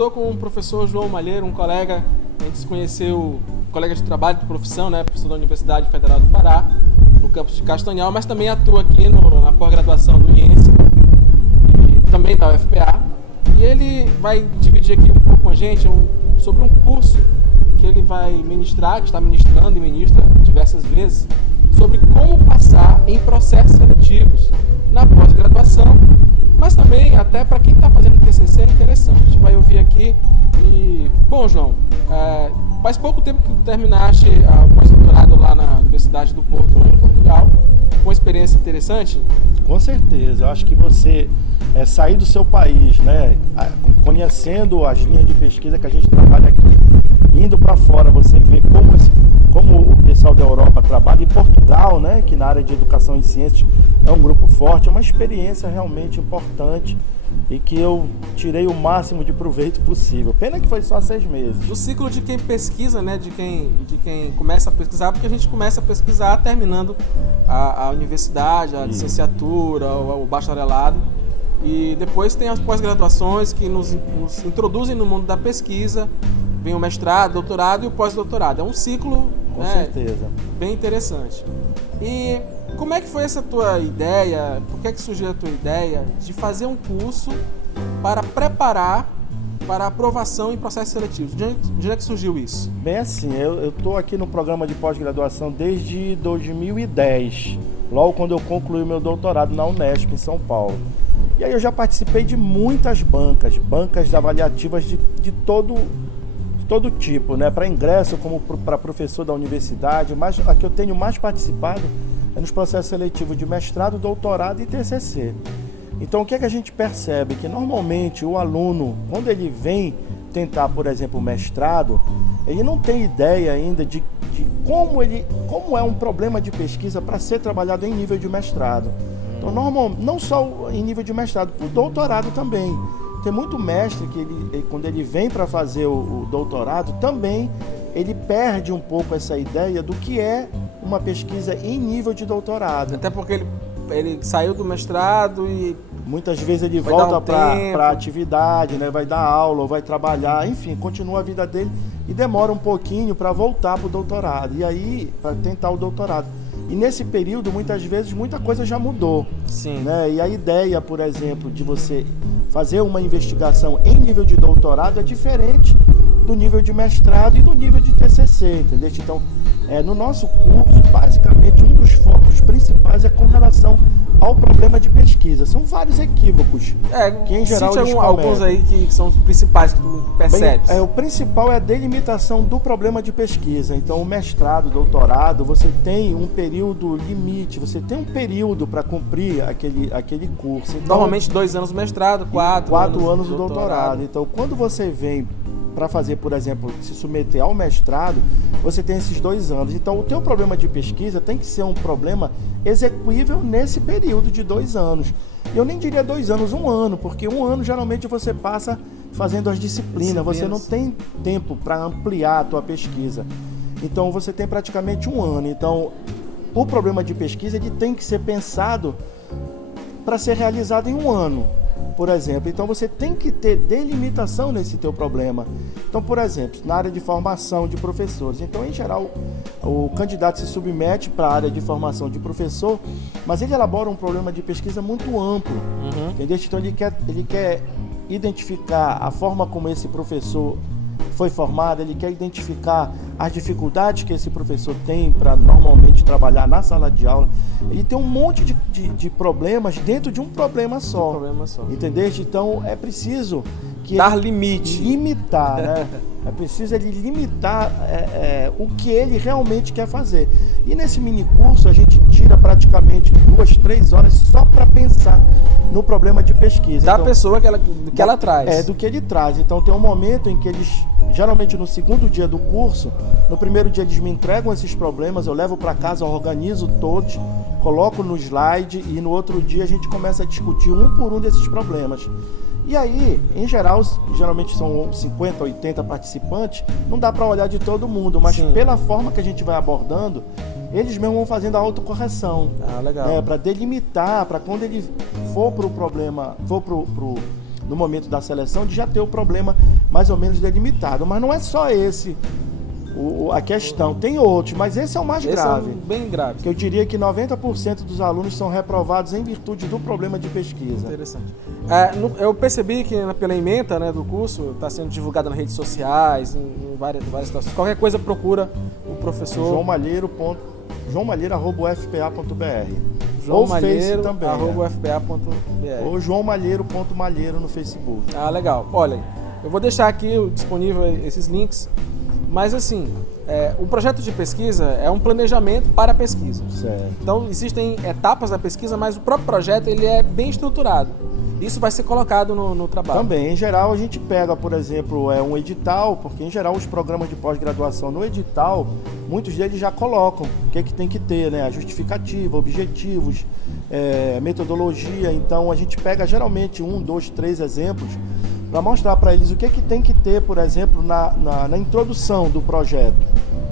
estou com o professor João Malheiro, um colega, a gente se conheceu, colega de trabalho, de profissão, né? Professor da Universidade Federal do Pará, no campus de Castanhal, mas também atua aqui na pós-graduação do IENSE, e também da UFPA. E ele vai dividir aqui um pouco com a gente sobre um curso que ele vai ministrar, que está ministrando e ministra diversas vezes, sobre como passar em processos seletivos na pós-graduação, mas também até para quem está fazendo TCC é interessante. A gente vai ouvir aqui. E, bom, João, faz pouco tempo que terminaste o pós-doutorado lá na Universidade do Porto, em Portugal. Foi uma experiência interessante? Com certeza. Eu acho que você sair do seu país, né, conhecendo as linhas de pesquisa que a gente trabalha aqui, indo para fora, você vê como o pessoal da Europa trabalha, e Portugal, né, que na área de educação e ciências é um grupo forte, é uma experiência realmente importante e que eu tirei o máximo de proveito possível. Pena que foi só 6 meses. O ciclo de quem pesquisa, né, de quem começa a pesquisar, porque a gente começa a pesquisar terminando a universidade, a licenciatura, o bacharelado, e depois tem as pós-graduações que nos introduzem no mundo da pesquisa. Vem o mestrado, doutorado e o pós-doutorado. É um ciclo, com certeza, bem interessante. E como é que foi essa tua ideia? Por que é que surgiu a tua ideia de fazer um curso para preparar para aprovação em processos seletivos? De onde é que surgiu isso? Bem assim, eu estou aqui no programa de pós-graduação desde 2010, logo quando eu concluí o meu doutorado na Unesp, em São Paulo. E aí eu já participei de muitas bancas avaliativas de todo tipo, né? Para ingresso, como para professor da universidade, mas a que eu tenho mais participado é nos processos seletivos de mestrado, doutorado e TCC. Então, o que é que a gente percebe? Que normalmente o aluno, quando ele vem tentar, por exemplo, o mestrado, ele não tem ideia ainda de como é um problema de pesquisa para ser trabalhado em nível de mestrado. Então, não só em nível de mestrado, o doutorado também. Tem muito mestre que quando ele vem para fazer o doutorado, também ele perde um pouco essa ideia do que é uma pesquisa em nível de doutorado. Até porque ele saiu do mestrado e muitas vezes ele volta para a atividade, né? Vai dar aula, ou vai trabalhar, enfim, continua a vida dele e demora um pouquinho para voltar para o doutorado. E aí, para tentar o doutorado. E nesse período, muitas vezes, muita coisa já mudou. Sim. Né? E a ideia, por exemplo, de você fazer uma investigação em nível de doutorado é diferente do nível de mestrado e do nível de TCC, entendeu? Então, no nosso curso, basicamente, um dos focos principais é com relação ao problema de pesquisa. São vários equívocos que, em geral, eles alguns aí que são os principais que tu percebes. O principal é a delimitação do problema de pesquisa. Então, o mestrado, o doutorado, você tem um período limite, você tem um período para cumprir aquele curso. Então, normalmente 2 anos o mestrado, 4 anos o doutorado. Então, quando você vem para fazer, por exemplo, se submeter ao mestrado, você tem esses 2 anos. Então, o teu problema de pesquisa tem que ser um problema execuível nesse período de 2 anos. Eu nem diria 2 anos, 1 ano, porque 1 ano geralmente você passa fazendo as disciplinas. Você não tem tempo para ampliar a tua pesquisa. Então, você tem praticamente 1 ano. Então, o problema de pesquisa ele tem que ser pensado para ser realizado em 1 ano. Por exemplo, então você tem que ter delimitação nesse teu problema. Então, por exemplo, na área de formação de professores, então em geral o candidato se submete para a área de formação de professor, mas ele elabora um problema de pesquisa muito amplo, entendeu? Então ele quer identificar a forma como esse professor foi formado, ele quer identificar as dificuldades que esse professor tem para normalmente trabalhar na sala de aula. Ele tem um monte de problemas dentro de um problema só. Entendeu? Então é preciso dar limite. Limitar, né? É preciso ele limitar o que ele realmente quer fazer. E nesse mini curso a gente tira praticamente 2, 3 horas só para pensar no problema de pesquisa. Da pessoa do que ela traz. Do que ele traz. Então tem um momento em que eles, geralmente no segundo dia do curso, no primeiro dia eles me entregam esses problemas, eu levo para casa, organizo todos, coloco no slide e no outro dia a gente começa a discutir um por um desses problemas. E aí, em geral, geralmente são 50, 80 participantes, não dá para olhar de todo mundo, mas pela forma que a gente vai abordando, eles mesmos vão fazendo a autocorreção. Legal. Para delimitar, para quando ele for para o problema, no momento da seleção, de já ter o problema mais ou menos delimitado. Mas não é só esse a questão, tem outros, mas esse é o mais grave. É bem grave. Que eu diria que 90% dos alunos são reprovados em virtude do problema de pesquisa. Interessante. Eu percebi que pela ementa, né, do curso, está sendo divulgada nas redes sociais, em várias situações. Qualquer coisa procura o professor... joãomalheiro.ufpa.br João Malheiro, @ufpa.br ou joãomalheiro.malheiro no Facebook. Legal. Olha, eu vou deixar aqui disponível esses links, mas assim, o projeto de pesquisa é um planejamento para a pesquisa. Certo. Então existem etapas da pesquisa, mas o próprio projeto ele é bem estruturado. Isso vai ser colocado no trabalho. Também, em geral, a gente pega, por exemplo, um edital, porque em geral os programas de pós-graduação no edital, muitos deles já colocam o que tem que ter, né? A justificativa, objetivos, metodologia. Então a gente pega geralmente 1, 2, 3 exemplos para mostrar para eles o que tem que ter, por exemplo, na introdução do projeto.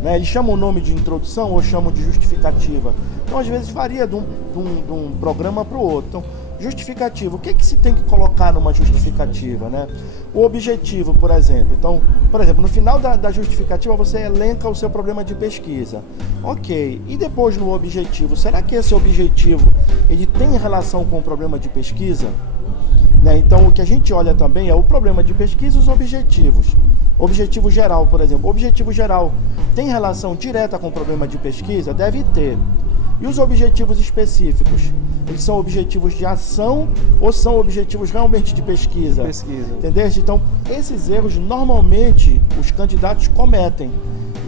Né? Eles chamam o nome de introdução ou chamam de justificativa. Então às vezes varia de um programa para o outro. Então, justificativa, o que se tem que colocar numa justificativa, né? O objetivo, por exemplo. Então, por exemplo, no final da justificativa você elenca o seu problema de pesquisa. Ok, e depois no objetivo, será que esse objetivo ele tem relação com o problema de pesquisa? Né? Então, o que a gente olha também é o problema de pesquisa e os objetivos. Objetivo geral, por exemplo. Objetivo geral tem relação direta com o problema de pesquisa? Deve ter. E os objetivos específicos? Eles são objetivos de ação ou são objetivos realmente de pesquisa? Entendeu? Então, esses erros normalmente os candidatos cometem.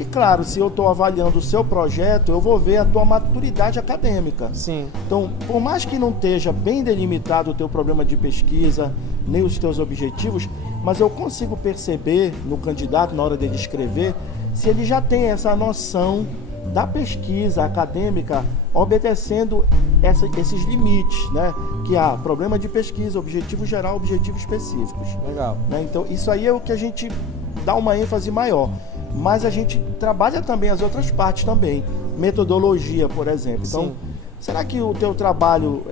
E claro, se eu estou avaliando o seu projeto, eu vou ver a tua maturidade acadêmica. Sim. Então, por mais que não esteja bem delimitado o teu problema de pesquisa, nem os teus objetivos, mas eu consigo perceber no candidato, na hora dele escrever, se ele já tem essa noção da pesquisa acadêmica obedecendo esses limites, né? Que há problema de pesquisa, objetivo geral, objetivos específicos. Legal. Né? Então, isso aí é o que a gente dá uma ênfase maior. Mas a gente trabalha também as outras partes também. Metodologia, por exemplo. Então, sim. Será que o teu trabalho,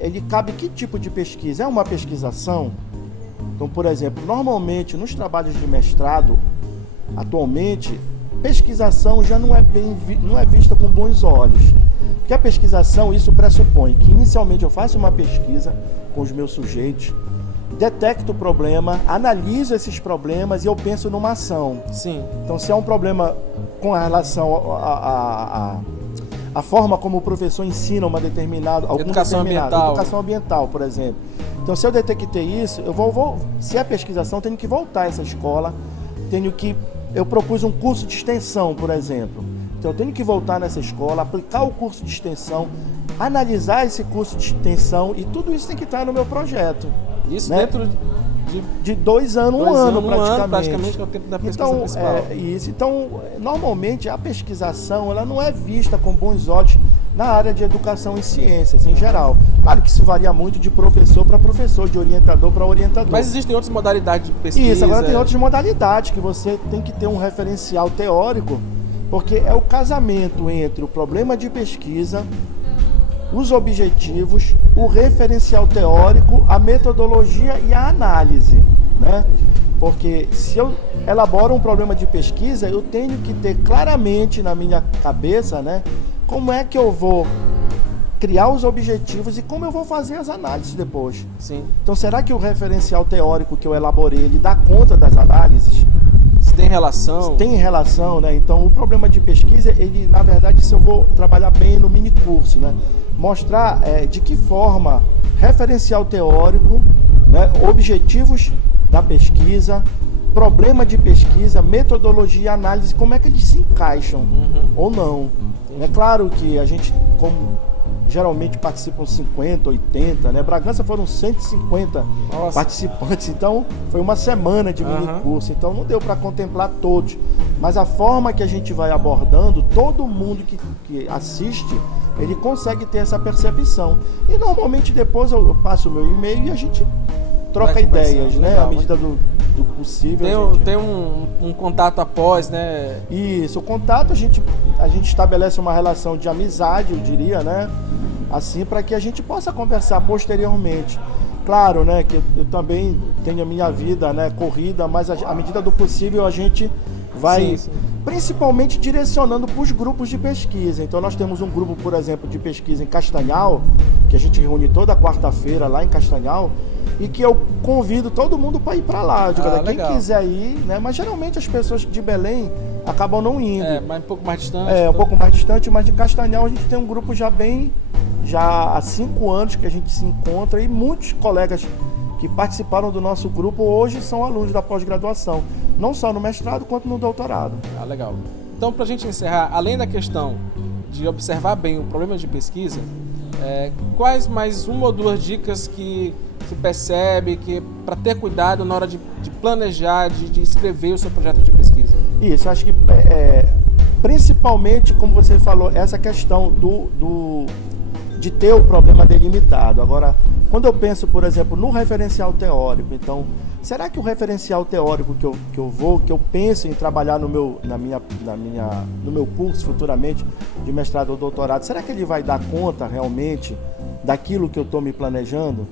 ele cabe que tipo de pesquisa? É uma pesquisação? Então, por exemplo, normalmente nos trabalhos de mestrado, atualmente, pesquisação já não é vista com bons olhos. Porque a pesquisação, isso pressupõe que inicialmente eu faço uma pesquisa com os meus sujeitos, detecto o problema, analiso esses problemas e eu penso numa ação. Sim. Então, se é um problema com relação a forma como o professor ensina uma determinada... Educação ambiental, por exemplo. Então, se eu detectei isso, se é pesquisação, eu tenho que voltar a essa escola, eu propus um curso de extensão, por exemplo. Então, eu tenho que voltar nessa escola, aplicar o curso de extensão, analisar esse curso de extensão e tudo isso tem que estar no meu projeto. Isso, né? Dentro de 2 anos, um ano praticamente. Que é o tempo da pesquisa principal. Então, normalmente a pesquisação ela não é vista com bons olhos na área de educação e ciências em geral. Claro que isso varia muito de professor para professor, de orientador para orientador. Mas existem outras modalidades de pesquisa. Isso, agora tem outras modalidades que você tem que ter um referencial teórico, porque é o casamento entre o problema de pesquisa, os objetivos, o referencial teórico, a metodologia e a análise, né? Porque se eu elaboro um problema de pesquisa, eu tenho que ter claramente na minha cabeça, né, como é que eu vou criar os objetivos e como eu vou fazer as análises depois. Sim. Então, será que o referencial teórico que eu elaborei, ele dá conta das análises? Se tem relação? Tem relação, né? Então, o problema de pesquisa, ele, na verdade, isso eu vou trabalhar bem no mini curso, né? Mostrar de que forma referencial teórico, né, objetivos da pesquisa, problema de pesquisa, metodologia e análise, como é que eles se encaixam ou não. É claro que a gente, como geralmente participam 50, 80, né? Bragança foram 150 participantes, então foi uma semana de mini curso, então não deu para contemplar todos. Mas a forma que a gente vai abordando, todo mundo que assiste, ele consegue ter essa percepção. E normalmente depois eu passo o meu e-mail e a gente troca ideias, né? À medida do possível. Tem um contato após, né? Isso, o contato a gente estabelece uma relação de amizade, eu diria, né? Assim, para que a gente possa conversar posteriormente. Claro, né, que eu também tenho a minha vida, né, corrida, mas à medida do possível a gente vai principalmente direcionando para os grupos de pesquisa. Então nós temos um grupo, por exemplo, de pesquisa em Castanhal, que a gente reúne toda quarta-feira lá em Castanhal, e que eu convido todo mundo para ir para lá. Eu digo, quem quiser ir, né, mas geralmente as pessoas de Belém acabam não indo. Mas um pouco mais distante. Um pouco mais distante, mas de Castanhal a gente tem um grupo já há 5 anos que a gente se encontra, e muitos colegas que participaram do nosso grupo hoje são alunos da pós-graduação, não só no mestrado quanto no doutorado. Legal. Então, para a gente encerrar, além da questão de observar bem o problema de pesquisa, quais mais 1 ou 2 dicas que se percebe que para ter cuidado na hora de planejar, de escrever o seu projeto de pesquisa? Isso, acho que principalmente, como você falou, essa questão de ter o problema delimitado. Agora, quando eu penso, por exemplo, no referencial teórico, então, será que o referencial teórico que eu penso em trabalhar no meu curso futuramente de mestrado ou doutorado, será que ele vai dar conta realmente daquilo que eu estou me planejando?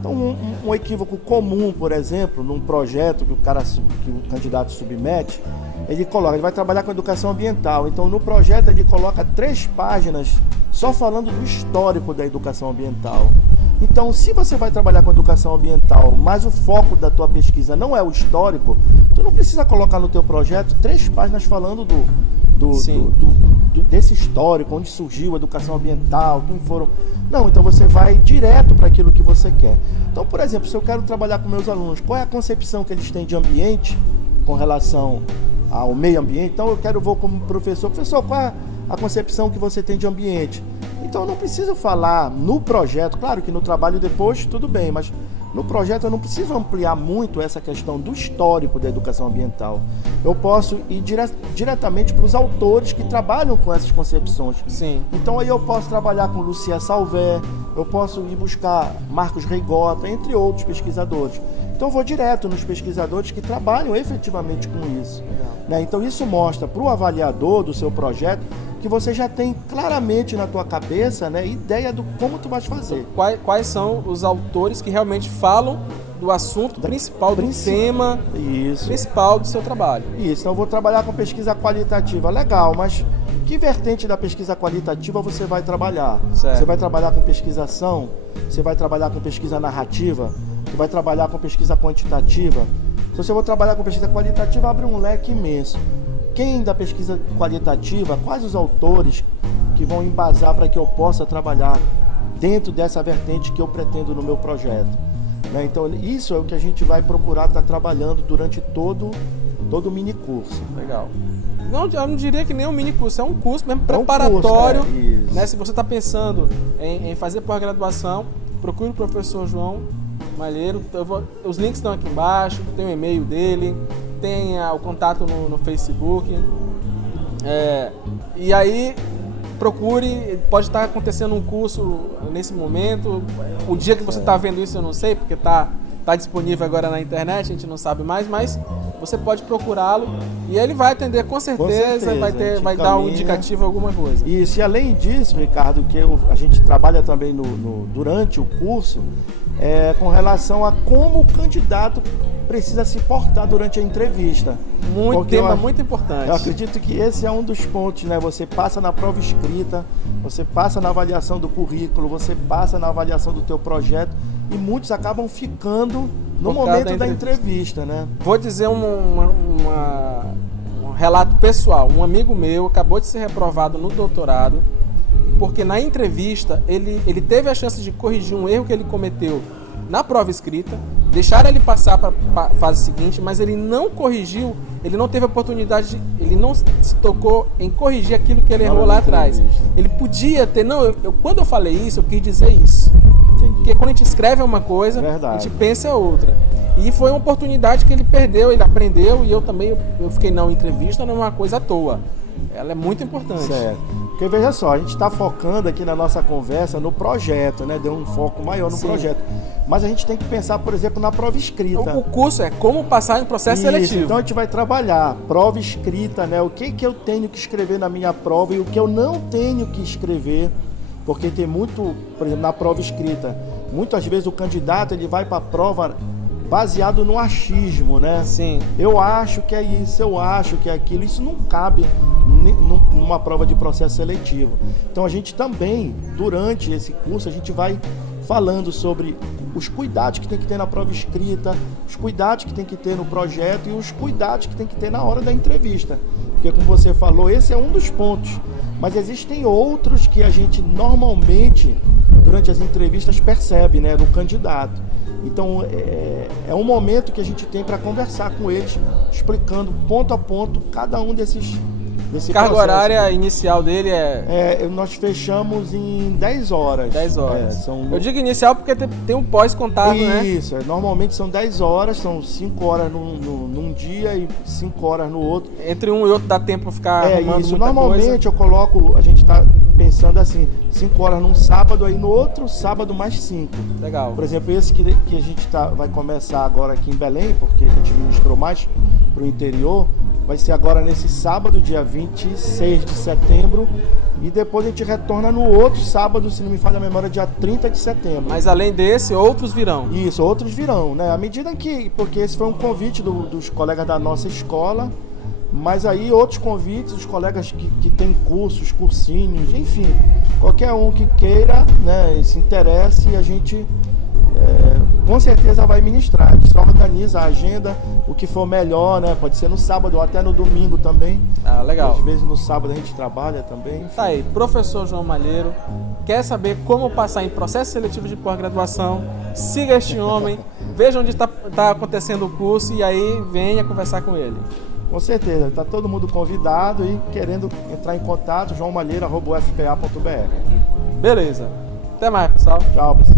Então, um equívoco comum, por exemplo, num projeto que o candidato submete, ele vai trabalhar com educação ambiental. Então, no projeto, ele coloca 3 páginas só falando do histórico da educação ambiental. Então, se você vai trabalhar com educação ambiental, mas o foco da tua pesquisa não é o histórico, tu não precisa colocar no teu projeto 3 páginas falando desse histórico, onde surgiu a educação ambiental, quem foram... Não, então você vai direto para aquilo que você quer. Então, por exemplo, se eu quero trabalhar com meus alunos, qual é a concepção que eles têm de ambiente com relação ao meio ambiente? Então, vou como professor, qual é a concepção que você tem de ambiente? Então, eu não preciso falar no projeto, claro que no trabalho depois tudo bem, mas no projeto eu não preciso ampliar muito essa questão do histórico da educação ambiental. Eu posso ir diretamente para os autores que trabalham com essas concepções. Sim. Então aí eu posso trabalhar com Lucia Salvé, eu posso ir buscar Marcos Reigota, entre outros pesquisadores. Então eu vou direto nos pesquisadores que trabalham efetivamente com isso. Né? Então isso mostra para o avaliador do seu projeto que você já tem claramente na tua cabeça, né, ideia do como tu vai fazer. Quais são os autores que realmente falam do assunto principal, do tema principal do seu trabalho? Isso, então eu vou trabalhar com pesquisa qualitativa. Legal, mas que vertente da pesquisa qualitativa você vai trabalhar? Certo. Você vai trabalhar com pesquisação? Você vai trabalhar com pesquisa narrativa? Você vai trabalhar com pesquisa quantitativa? Se você for trabalhar com pesquisa qualitativa, abre um leque imenso. Quem da pesquisa qualitativa, quais os autores que vão embasar para que eu possa trabalhar dentro dessa vertente que eu pretendo no meu projeto? Né? Então, isso é o que a gente vai procurar estar trabalhando durante todo o mini curso. Legal. Não, eu não diria que nem um mini curso, é um curso mesmo preparatório. Né? Se você está pensando em fazer pós-graduação, procure o professor João Malheiro. Os links estão aqui embaixo, tem o e-mail dele, tem o contato no Facebook. E aí, procure, pode estar acontecendo um curso nesse momento. O dia que você está vendo isso eu não sei, porque está disponível agora na internet, a gente não sabe mais, mas você pode procurá-lo e ele vai atender com certeza vai dar um indicativo, alguma coisa. Isso, e além disso, Ricardo, que a gente trabalha também durante o curso, com relação a como o candidato precisa se portar durante a entrevista. Muito importante. Eu acredito que esse é um dos pontos, né? Você passa na prova escrita, você passa na avaliação do currículo, você passa na avaliação do teu projeto e muitos acabam ficando no momento da entrevista, né? Vou dizer um relato pessoal. Um amigo meu acabou de ser reprovado no doutorado porque na entrevista ele teve a chance de corrigir um erro que ele cometeu na prova escrita, deixaram ele passar para a fase seguinte, mas ele não corrigiu, ele não teve a oportunidade, ele não se tocou em corrigir aquilo que ele errou lá atrás. Ele podia ter, quando eu falei isso, eu quis dizer isso. Entendi. Porque quando a gente escreve uma coisa, a gente pensa outra. E foi uma oportunidade que ele perdeu, ele aprendeu, e eu também fiquei na entrevista, não é uma coisa à toa. Ela é muito importante. Certo. Porque veja só, a gente está focando aqui na nossa conversa no projeto, né? Deu um foco maior no projeto. Mas a gente tem que pensar, por exemplo, na prova escrita. O curso é como passar em processo seletivo. Então a gente vai trabalhar prova escrita, né? O que eu tenho que escrever na minha prova e o que eu não tenho que escrever. Porque tem muito, por exemplo, na prova escrita, muitas vezes o candidato ele vai para a prova baseado no achismo, né? Sim. Eu acho que é isso, eu acho que é aquilo. Isso não cabe numa prova de processo seletivo. Então a gente também, durante esse curso, a gente vai falando sobre os cuidados que tem que ter na prova escrita, os cuidados que tem que ter no projeto e os cuidados que tem que ter na hora da entrevista. Porque, como você falou, esse é um dos pontos. Mas existem outros que a gente normalmente, durante as entrevistas, percebe, né, no candidato. Então, é um momento que a gente tem para conversar com eles, explicando ponto a ponto cada um desse carga processo. horária inicial dele nós fechamos em 10 horas. 10 horas. São... Eu digo inicial porque tem um pós-contado, né? Isso, normalmente são 10 horas, são 5 horas num dia e 5 horas no outro. Entre um e outro dá tempo para ficar arrumando isso. muita Normalmente coisa. Eu coloco, a gente está pensando assim, 5 horas num sábado, aí no outro sábado mais 5. Legal. Por exemplo, esse que a gente vai começar agora aqui em Belém, porque a gente ministrou mais para o interior, vai ser agora nesse sábado, dia 26 de setembro, e depois a gente retorna no outro sábado, se não me falha a memória, dia 30 de setembro. Mas além desse, outros virão. Isso, outros virão, né? À medida que, porque esse foi um convite dos colegas da nossa escola, mas aí outros convites, os colegas que têm cursos, cursinhos, enfim, qualquer um que queira, né, e se interesse, a gente com certeza vai ministrar. A gente só organiza a agenda, o que for melhor, né? Pode ser no sábado ou até no domingo também. Ah, legal. Às vezes no sábado a gente trabalha também. Tá aí, professor João Malheiro, quer saber como passar em processo seletivo de pós-graduação? Siga este homem, veja onde está acontecendo o curso e aí venha conversar com ele. Com certeza, está todo mundo convidado e querendo entrar em contato, joãomalheiro@ufpa.br. Beleza. Até mais, pessoal. Tchau, pessoal.